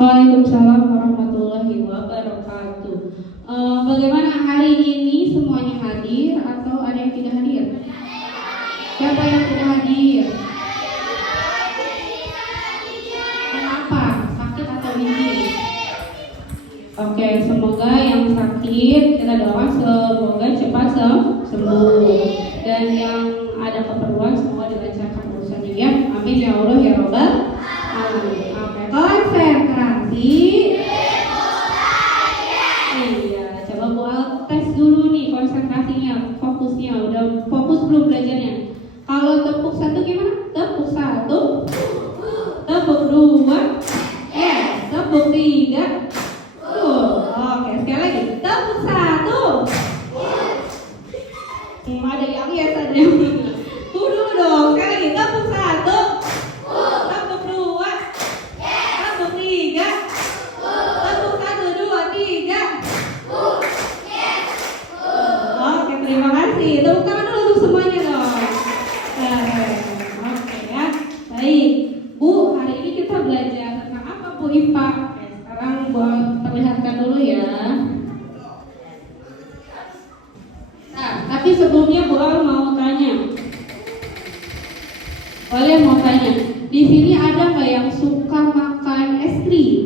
Waalaikumsalam warahmatullahi wabarakatuh. Bagaimana hari ini semuanya hadir atau ada yang tidak hadir? Siapa yang tidak hadir? Kenapa? Sakit atau ini? Oke, semoga yang sakit kita doakan semoga cepat sembuh, dan yang ada keperluan semua dilancarkan urusannya ya. Amin ya Allah ya Rabbal alamin. Oke, konsentrasi. Iya, coba buat tes dulu nih konsentrasinya, fokusnya. Udah fokus belum belajarnya? Kalau tepuk satu gimana? Tepuk satu, tepuk dua, tepuk tiga. Oke, sekali lagi. Tepuk satu. Ada yang biasanya. Dulu dong, sekali lagi. Tepuk satu, tepuk dua, tepuk tiga, tepuk satu, dua, tiga. Oke, terima kasih. Tepuk tangan dulu untuk semuanya dong. Oke ya, baik. Bu, hari ini kita belajar tentang apa Bu IPA? Oke, sekarang buat perlihatkan dulu ya. Nah, tapi sebelumnya Bu Al mau tanya. Kalian mau tanya, di sini ada nggak yang suka makan es krim?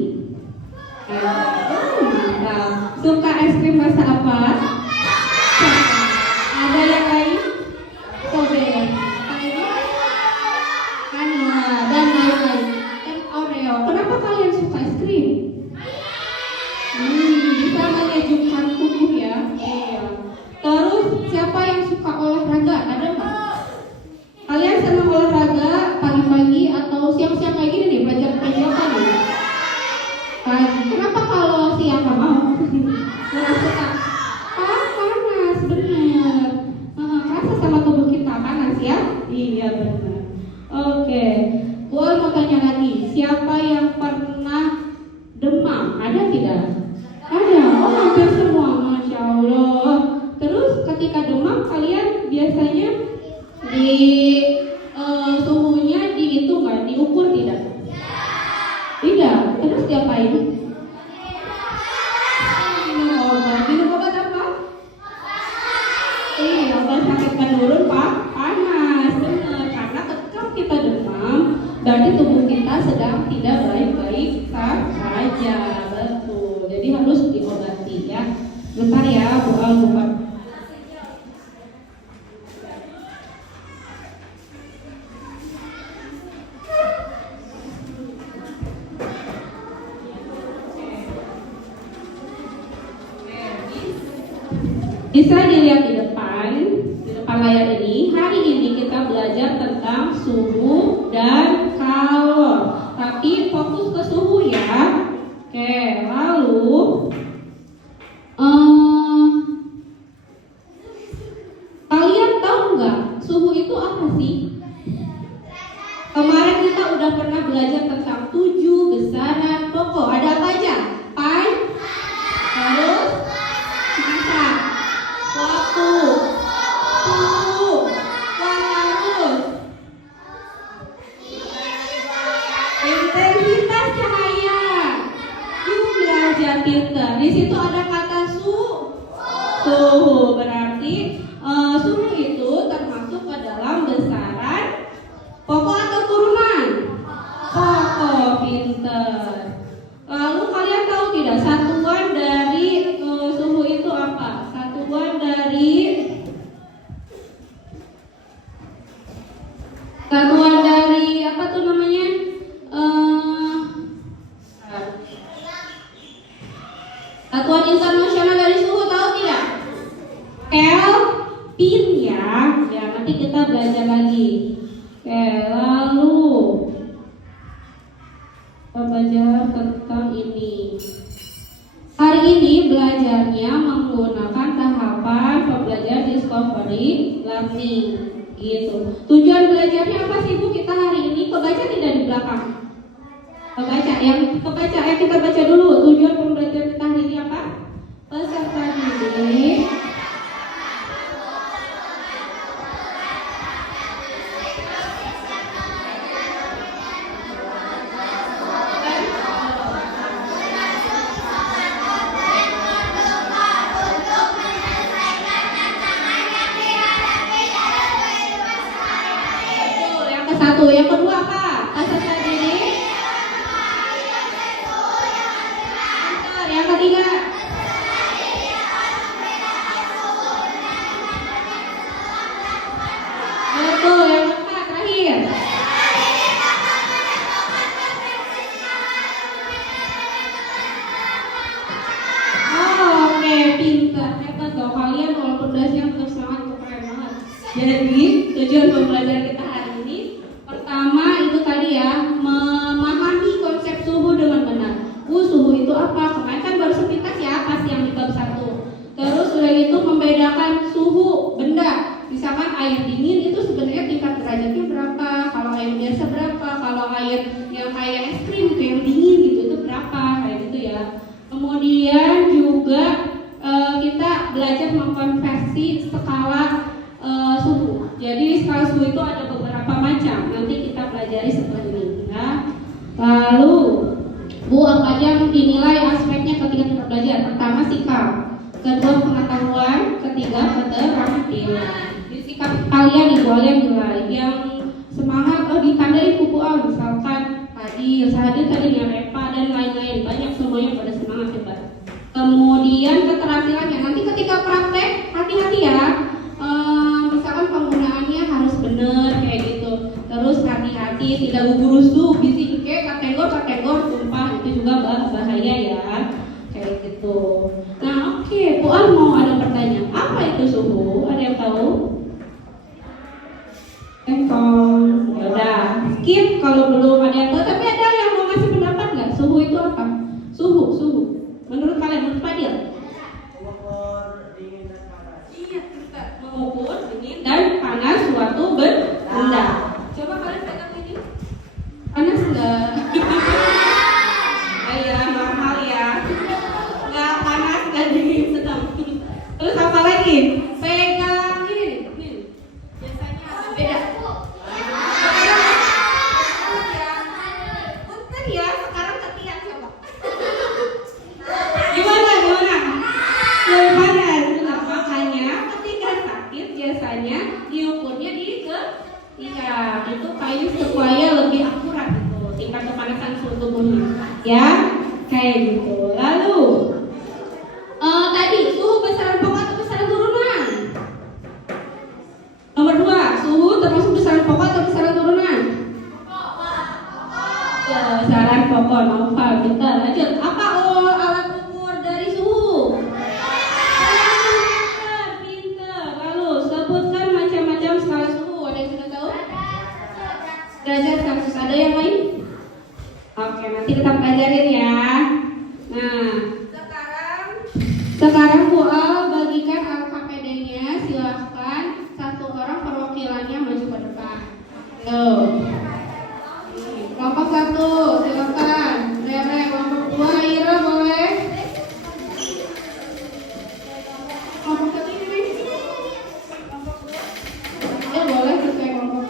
Mantap. Suka es krim rasa apa? Ada yang lain? Sorbet, vanilla, dan lain-lain. Dan Oreo. Kenapa kalian suka es krim? Bisa menyejukkan tubuh ya. Iya. Terus siapa yang suka olahraga? Ada nggak? Kalian senang olahraga pagi-pagi atau siang-siang kayak gini nih, belajar apa nih? Pagi. Kenapa kalau siang nggak mau? Nggak suka? Panas, bener. Rasa sama tubuh kita panas ya? Iya benar. Oke, gue mau tanya lagi, siapa yang pernah demam? Ada tidak? Ada. Oh, hampir semua, masya Allah. Terus ketika demam kalian biasanya di suhunya dihitung nggak? Diukur tidak? Tidak. Terus diapain? Minum obat apa? Iya, obat sakit menurun Pak. Panas, benar. Karena ketika kita demam, berarti tubuh kita sedang tidak baik-baik saja. Betul. Jadi harus diobati ya. Bentar ya, Bu Al buka. Bisa dilihat di depan layar ini. Hari ini kita belajar tentang suhu dan kalor. Tapi fokus ke suhu ya. Oke, lalu kalian tahu nggak suhu itu apa sih? Kemarin kita udah pernah belajar tentang 7 besaran pokok. Ada apa aja? Pi, terus masa, waktu, suhu, panas, intensitas cahaya, jumlah jam filter. Di situ ada kata suhu. Berarti suhu itu termasuk ke dalam besaran pokok atau turunan? Pokok, pinter. Lalu kalian tahu tidak satuan dari suhu itu apa? Satuan dari apa tuh namanya? Satuan internasional dari suhu tahu tidak? Kelvin ya. Ya, nanti kita belajar lagi. Oke, lalu kita belajar tentang ini. Hari ini belajarnya menggunakan tahapan pembelajaran discovery learning gitu. Tujuan belajarnya apa sih Bu kita hari ini? Kebaca tidak di belakang? Kebaca, kita baca dulu. Tujuan pembelajaran kita hari ini apa? Peserta didik Jadi tujuan pembelajaran kita hari ini pertama itu tadi ya, memahami konsep suhu dengan benar. Suhu itu apa? Kemarin kan baru sepintas ya pas yang di bab 1. Terus udah itu membedakan suhu benda. Misalkan air dingin itu sebenarnya tingkat derajatnya berapa? Kalau air biasa berapa? Kalau air yang kayak es krim itu yang dingin gitu itu berapa? Kayak gitu ya. Kemudian juga kita belajar mengkonversi skala suhu. Jadi skala suhu itu ada beberapa macam. Nanti kita pelajari setelah ini ya. Lalu apa aja yang dinilai aspeknya ketika kita belajar? Pertama sikap, kedua pengetahuan, ketiga keterampilan. Di sikap kalian nih boleh nilai yang semangat ditandai kuku misalkan tadi Sahadir tadi Repa dan lain-lain, banyak semuanya pada semangat hebat. Kemudian keterampilannya nanti ketika praktek hati-hati ya. Misalkan penggunaannya harus benar kayak gitu. Terus hati-hati tidak gugurusu, bising ke kategor tumpah itu juga bahaya ya. Kayak gitu. Nah, oke, Bu Al mau ada pertanyaan. Apa itu suhu? Ada yang tahu? Engkong. Ya udah, skip kalau belum ada yang tahu. Tapi ada yang mau ngasih pendapat nggak? Suhu itu apa? Suhu. Menurut kalian, menurut Fadil? Mengukur dingin dan panas suatu benda. Coba kalian pegang ini. Panas enggak? Ya normal ya. Enggak panas, enggak dingin, sedang. Terus apa lagi? Pegang ini. Biasanya beda. Punten ya, sekarang ketiak coba. Gimana? Lebih panas. Makanya ketika sakit biasanya diukurnya itu kayu supaya lebih akurat gitu tingkat kepanasan suhu tubuhnya ya kayak gitu. Lalu tadi suhu besaran pokok atau besaran turunan? Nomor 2, suhu termasuk besaran pokok atau besaran turunan? Besaran pokok. Nova, kita lanjut. Apa alat ukur dari suhu? Macam-macam skala suhu, ada yang sudah tahu? Derajat Celcius, ada yang lain? Oke, nanti kita pelajarin ya. Nah, sekarang Bu Al bagikan LKPD-nya, silahkan satu orang perwakilannya maju ke depan. Kelompok 1, silakan. Rere, kelompok 2, Ira boleh. Kelompok 1 ini. Boleh sesuai kelompok.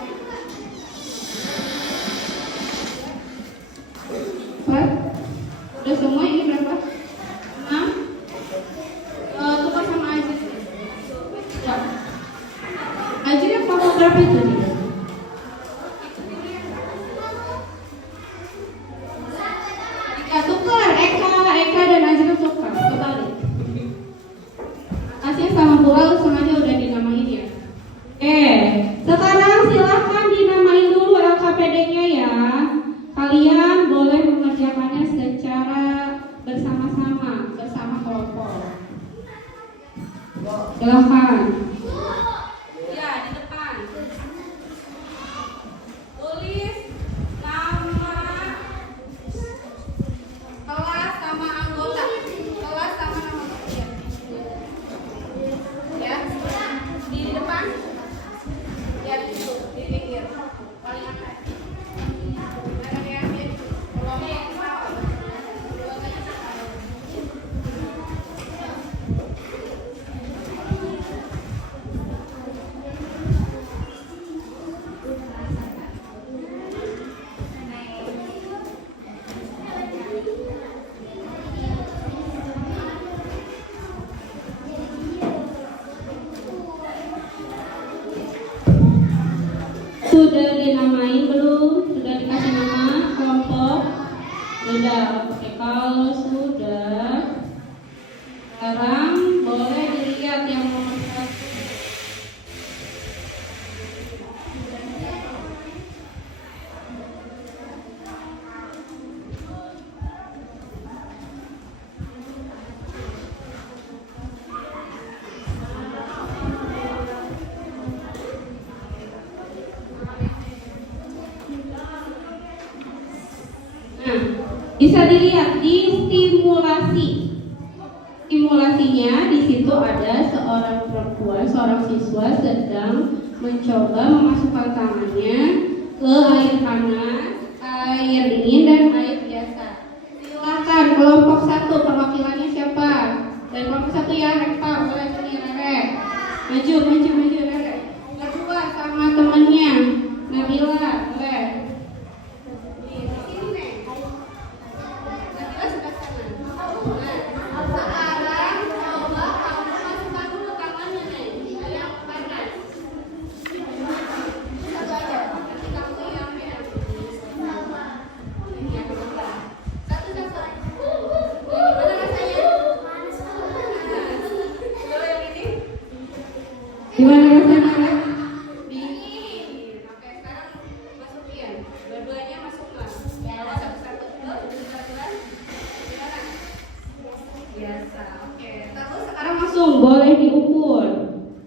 Udah semua ini berapa? 6. Tukar sama Ajit. Ya. Ajitnya kelompok berapa itu? Ya tukar, Eka dan Ajitnya tukar. Kembali. Kasih sama Bu Al sengaja udah dinamain ya. Sekarang silahkan dinamain dulu LKPD-nya ya. Kalian boleh mengerjakannya secara bersama-sama, bersama kelompok. Silahkan. Ya, di depan. Tulis nama kelas sama anggota. Kelas sama nama kalian. Ya, di depan. Ya, itu di pinggir. Paling atas. Nah, bisa dilihat di stimulasi. Stimulasinya di situ ada seorang perempuan, seorang siswa sedang mencoba memasukkan tangannya ke air panas, air dingin dan air biasa. Silakan kelompok 1 perwakilannya siapa? Dan kelompok 1 ya, Rekta, boleh sini Rere. Maju Rere. Kedua sama temennya, Nabila, boleh. Gimana rasanya? Dingin. Oke, sekarang masukin. Dua-duanya masukkan. Ya, satu-satu. Gimana? Biasa. Oke. Terus sekarang langsung boleh diukur.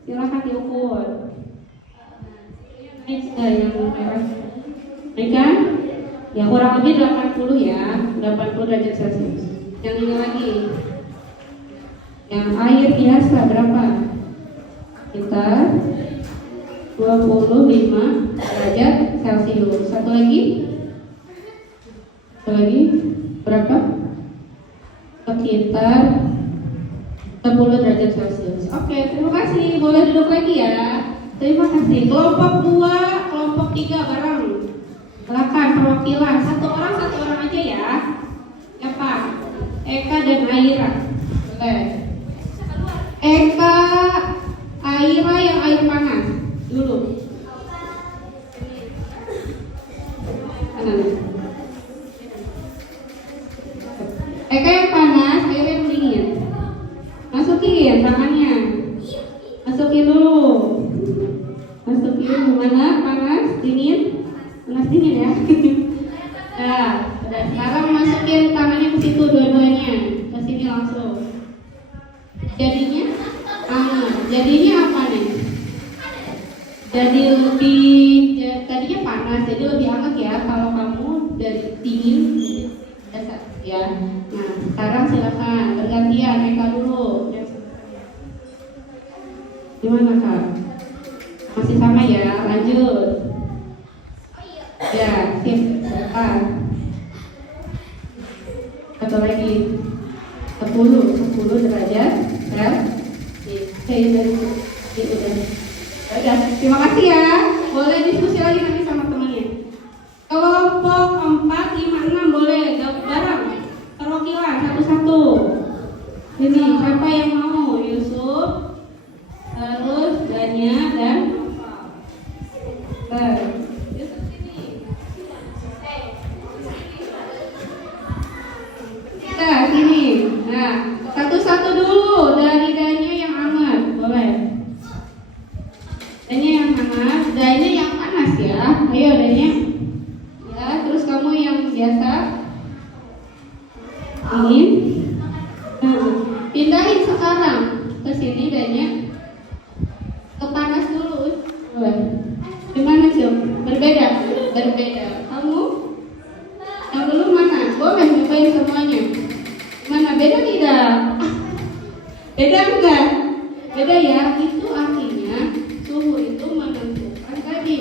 Silakan diukur. Naik yang merah. Naik kan? Ya kurang lebih 80 ya. 80 derajat Celcius. Yang ini lagi. Yang air biasa berapa? Sekitar 25 derajat Celcius. Satu lagi berapa? Sekitar 10 derajat Celcius. Oke, terima kasih. Boleh duduk lagi ya. Terima kasih. Kelompok 2, kelompok 3 bareng. Silakan perwakilan. Satu orang aja ya. Siapa? Eka dan Aira. Boleh. Eka, Aira yang air panas dulu. Eka yang panas, Aira yang dingin. Masukin tangannya. Masukin dulu. Mana? Panas, dingin. Panas dingin ya. Nah, sekarang masukin tangannya ke situ dua-duanya. Ke sini langsung. Jadinya jadinya apa nih? Jadi tadinya panas, jadi lebih hangat ya. Kalau kamu dari dingin biasa ya. Nah, sekarang silakan bergantian. Eka dulu. Gimana Kak? Masih sama ya, lanjut. Ya, sip. Satu lagi. 10 derajat. Ya. Udah. Terima kasih ya. Boleh diskusi lagi nanti sama temannya. Kelompok 4, 5, 6 boleh bareng. Perwakilan satu-satu. Ini siapa yang mau? Yusuf, terus Dania dan Yusuf sini. Kita sini. Nah, satu-satu dulu dari Dania yang hangat, boleh. Dania yang hangat, Dania yang panas ya. Ayo Dania. Ya, terus kamu yang biasa. Ini. Nah, pindahin sekarang ke sini Dania. Ke panas dulu, boleh. Gimana sih? Berbeda. Kamu? Yang dulu mana? Boleh nyobain semuanya. Mana? Beda tidak? Beda enggak? Beda ya. Itu artinya suhu itu menentukan tadi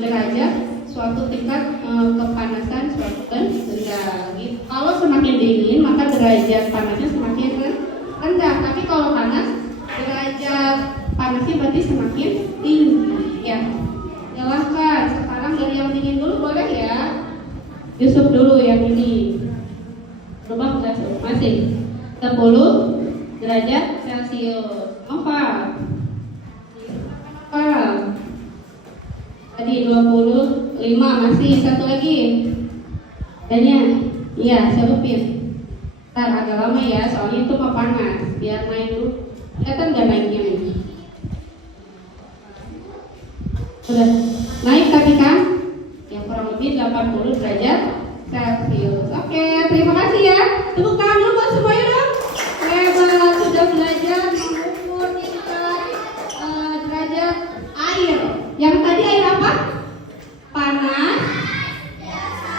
derajat suatu tingkat kepanasan suatu benda. Gitu. Kalau semakin dingin maka derajat panasnya semakin rendah. Tapi kalau panas derajat panasnya berarti semakin tinggi. Ya. Silahkan. Sekarang dari yang dingin dulu boleh ya. Yusuf dulu yang ini. Coba enggak masih 10 derajat Celcius. Nova. Tadi 25 masih satu lagi. Danya. Iya, celupin. Ntar agak lama ya, soalnya itu mah panas. Biar naik dulu. Kelihatan nggak naiknya nih? Udah naik tadi kan? Yang kurang lebih 80 derajat Celcius. Oke, terima kasih ya. Tepuk tangan dulu buat semuanya dong. Hebat, sudah belajar mengukur tingkat derajat air. Yang tadi air apa? Panas, biasa,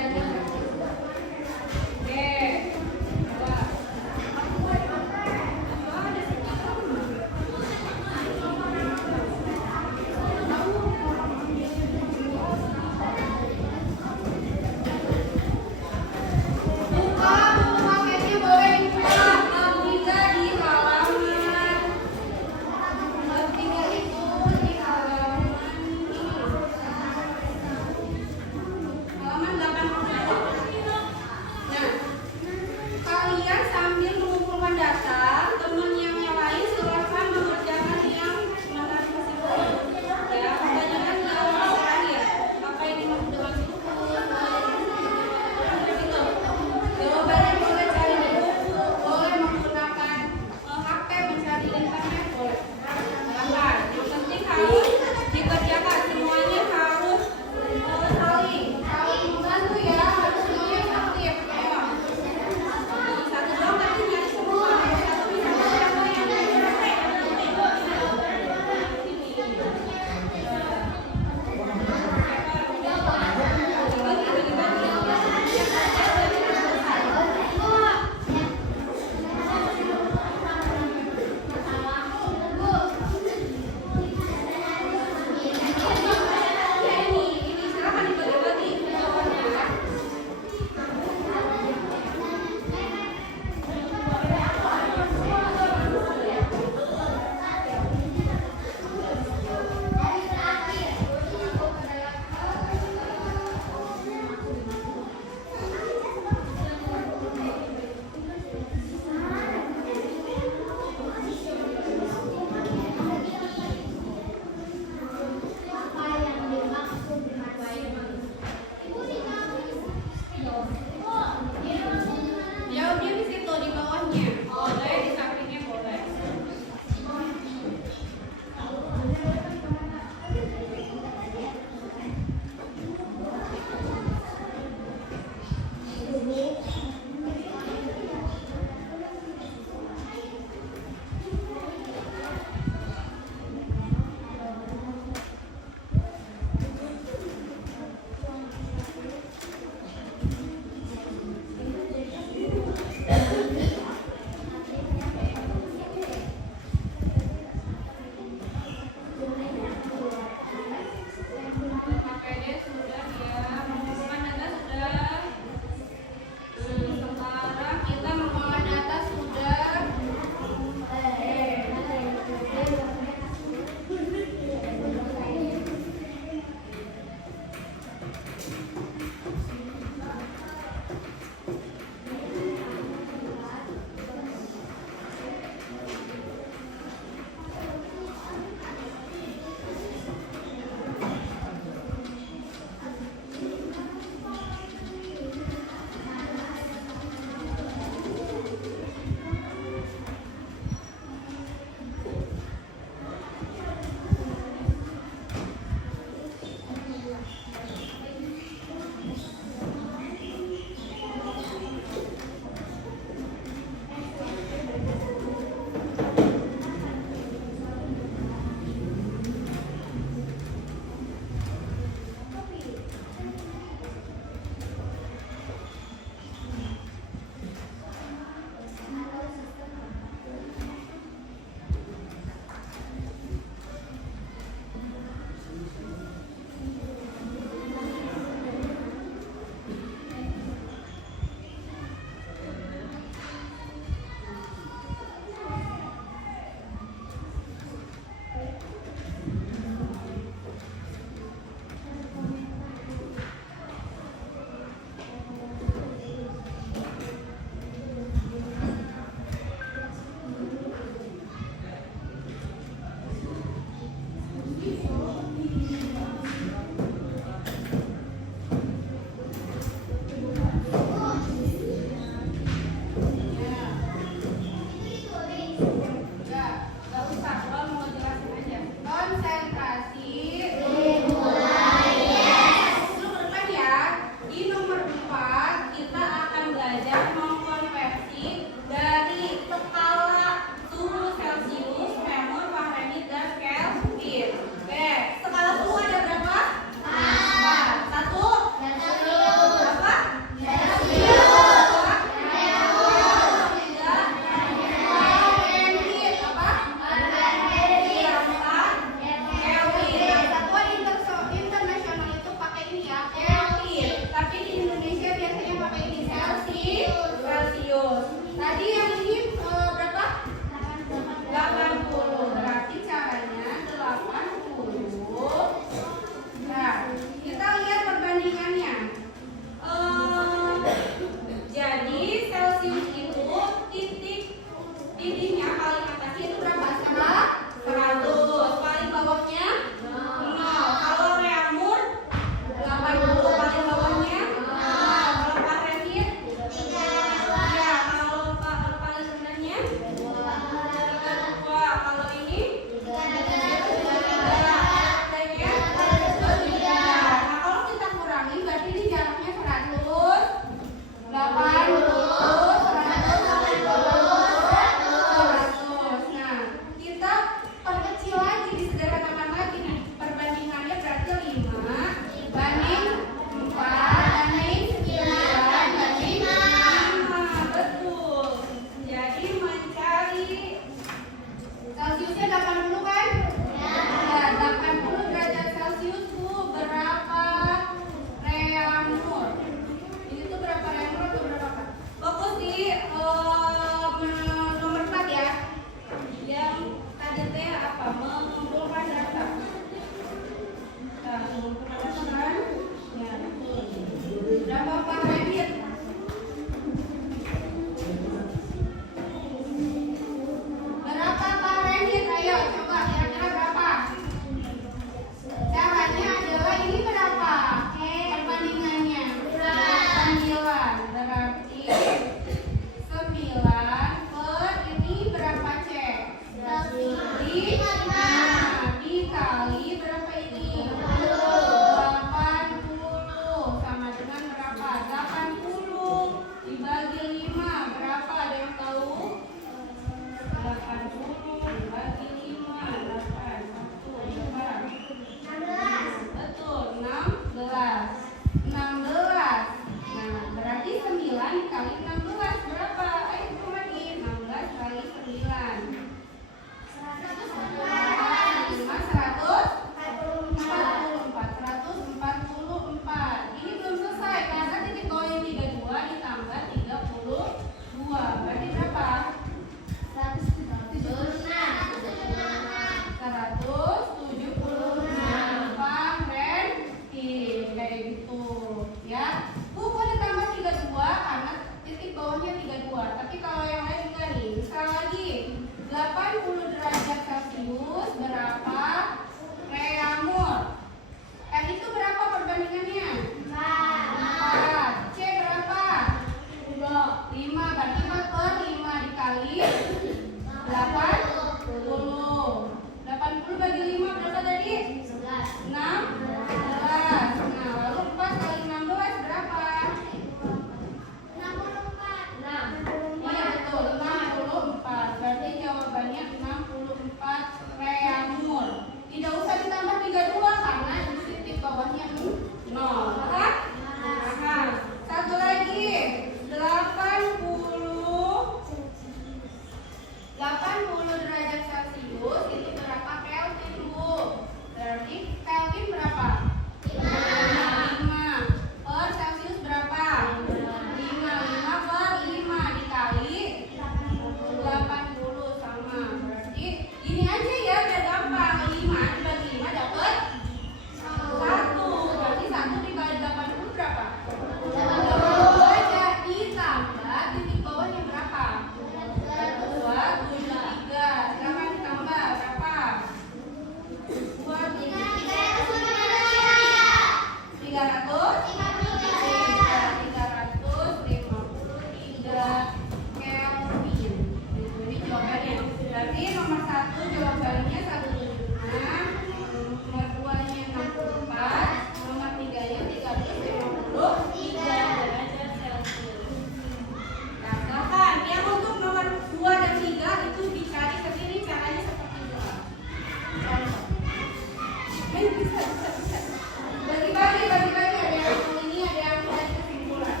Bagi-bagi, bagi-bagi, ada yang ini, ada yang kesimpulan.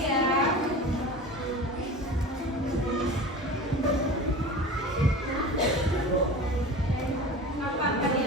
Ya. Apa tadi?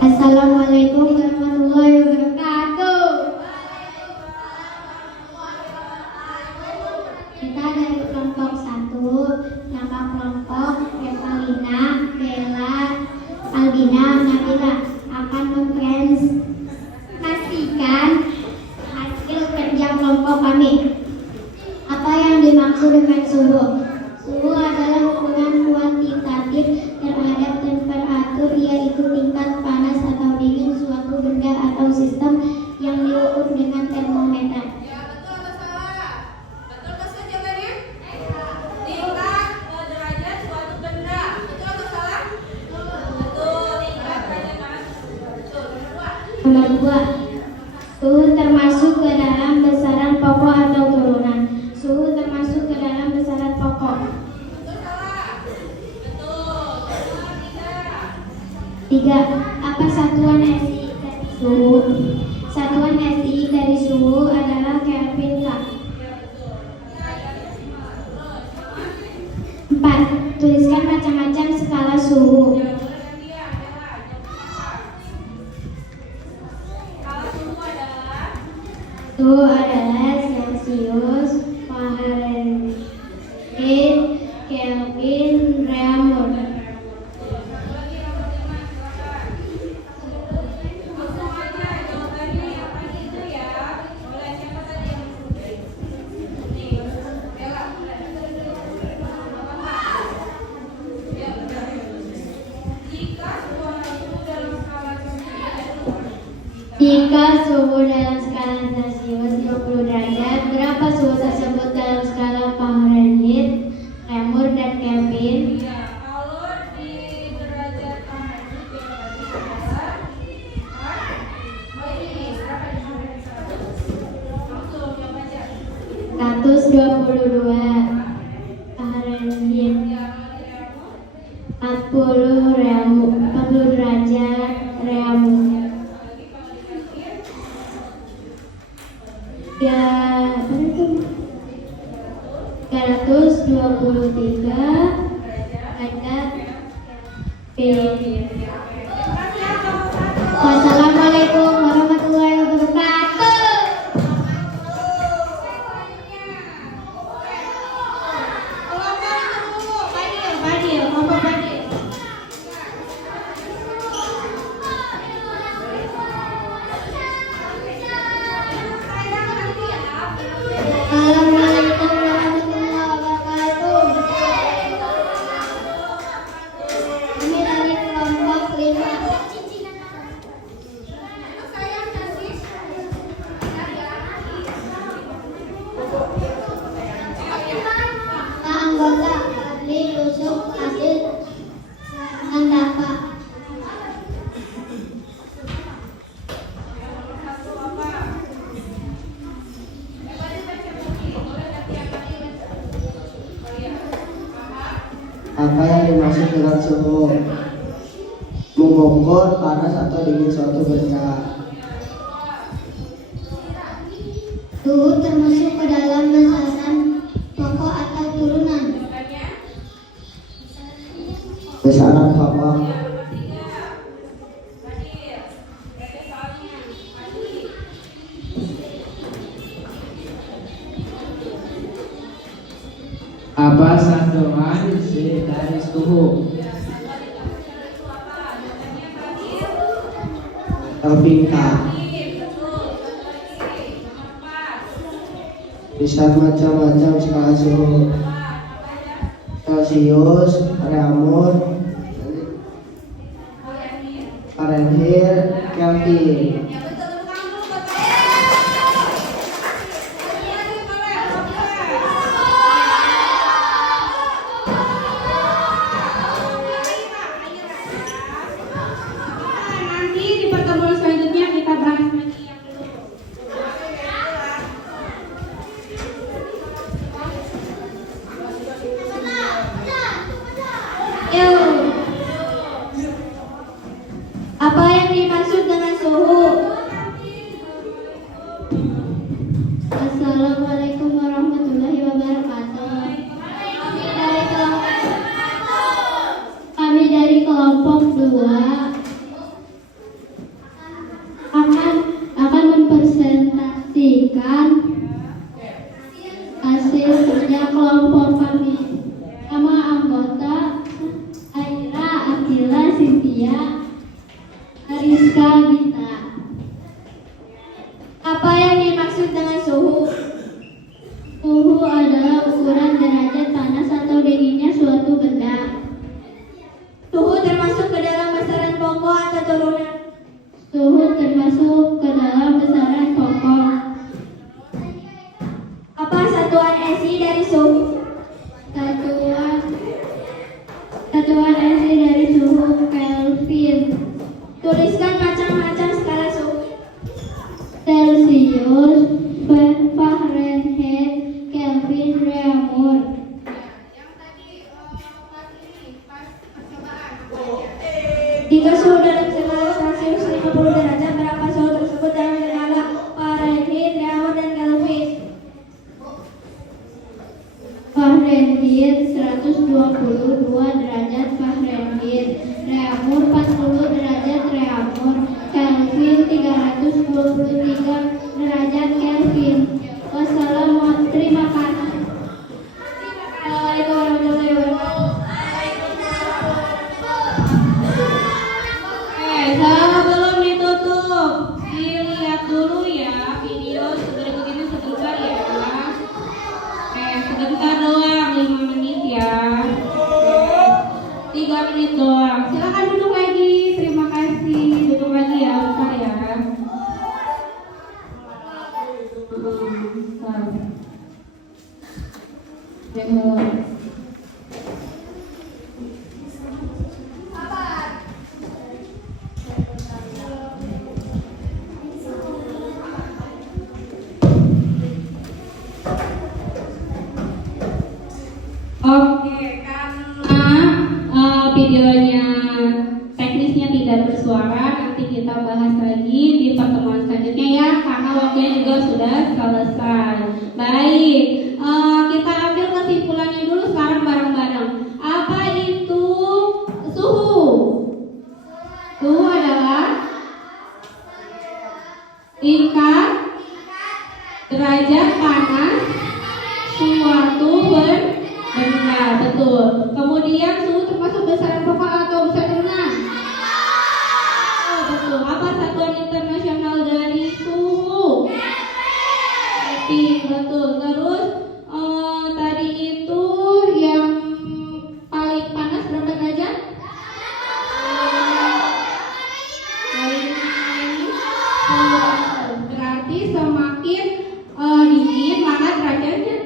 Assalamualaikum warahmatullahi wabarakatuh. suhu. Suhu adalah ukuran kuantitatif terhadap temperatur, yaitu tingkat panas atau dingin suatu benda atau sistem yang diukur dengan termometer. Ya, betul atau salah? Betul nggak sih jawabannya? Tingkat derajat suatu benda. Betul atau salah? Betul. Tingkat derajat panas. Betul. Nomor 2. Suhu termasuk ke dalam besaran pokok atau turunan. Suhu termasuk ke dalam besaran pokok. Betul salah? Betul. Nomor 3. 3. Apa satuan SI dari suhu? Satuan SI dari suhu adalah Kelvin K. 4. Tuliskan macam-macam skala suhu. Suhu adalah Celcius, Fahrenheit, Kelvin, Reaumur. Jika suhu dalam skala Celcius 20 derajat, berapa suhu tersebut dalam skala Fahrenheit, Reaumur, dan Kelvin? Kalau di derajat Fahrenheit adalah langsung jawab aja. 122 Fahrenheit, 40 Reaumur, 40 derajat Reaumur. Ya, berapa itu? 323 derajat Kelvin. Wassalamualaikum warahmatullahi wabarakatuh. Fadil, kelompok Fadil. Assalamualaikum warahmatullahi wabarakatuh. Kami dari kelompok 5. Anggota Fadli, Yusuf, Adil, Andafa. Apa yang dimaksud dengan suhu? Mengukur panas atau dingin suatu benda. Suhu termasuk ke dalam besaran pokok atau turunan. Besaran pokok. Apa satuan C dari suhu? Kelvin K. Bisa macam-macam skala suhu. Celcius, Reaumur, Fahrenheit, Kelvin. Nanti di pertemuan selanjutnya kita bahas lagi yang dulu. Yuk. Apa yang dimaksud dengan suhu? Assalamualaikum warahmatullahi wabarakatuh. Kami dari kelompok 2 akan mempresentasikan hasil kerja kelompok kami. Nama anggota Aira, Akila, Cynthia, Ariska, Gita. Apa yang dimaksud dengan suhu? Celsius, Fahrenheit, Kelvin, Reaumur. Jika suhu dalam skala Celsius 50 derajat, berapa suhu tersebut dalam skala Fahrenheit, Reaumur, dan Kelvin? Fahrenheit 122 derajat Fahrenheit, Reaumur 40 derajat Reaumur, Kelvin 323 derajat Kelvin. Wassalamualaikum, terima kasih. Assalamualaikum warahmatullahi wabarakatuh. Sebelum ditutup, dilihat dulu ya video berikut ini sebentar ya. Sebentar doang, 5 menit ya. 3 menit doang. Silakan duduk lagi. Terima kasih. Duduk lagi ya, bentar ya. Oke, karena videonya teknisnya tidak bersuara, nanti kita bahas lagi di pertemuan selanjutnya ya, karena waktunya juga sudah selesai. Baik, kita ambil kesimpulannya dulu sekarang bareng-bareng. Apa itu suhu? Suhu adalah tingkat derajat panas suatu benda, betul. Kemudian suhu termasuk besaran pokok atau besaran rendah? Oh, betul. Apa satuan internasional dari suhu? Kelvin, betul. Terus tadi itu yang paling panas berapa derajat? Berarti semakin dingin maka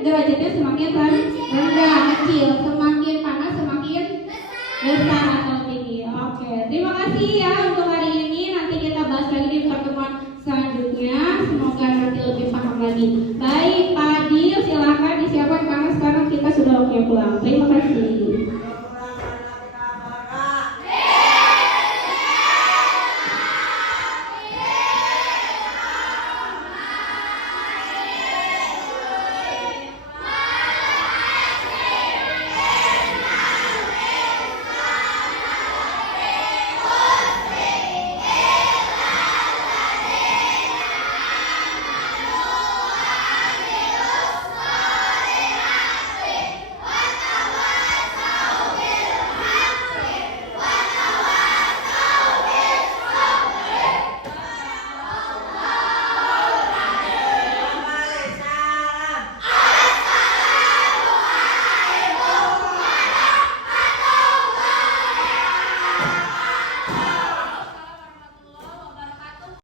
derajatnya semakin rendah, kecil. Semakin panas semakin besar atau tinggi. Oke, terima kasih ya untuk hari ini. Nanti kita bahas lagi di pertemuan selanjutnya. Semoga nanti lebih paham lagi. Baik, Pak Adil, silahkan disiapkan karena sekarang kita sudah waktunya pulang. Terima kasih.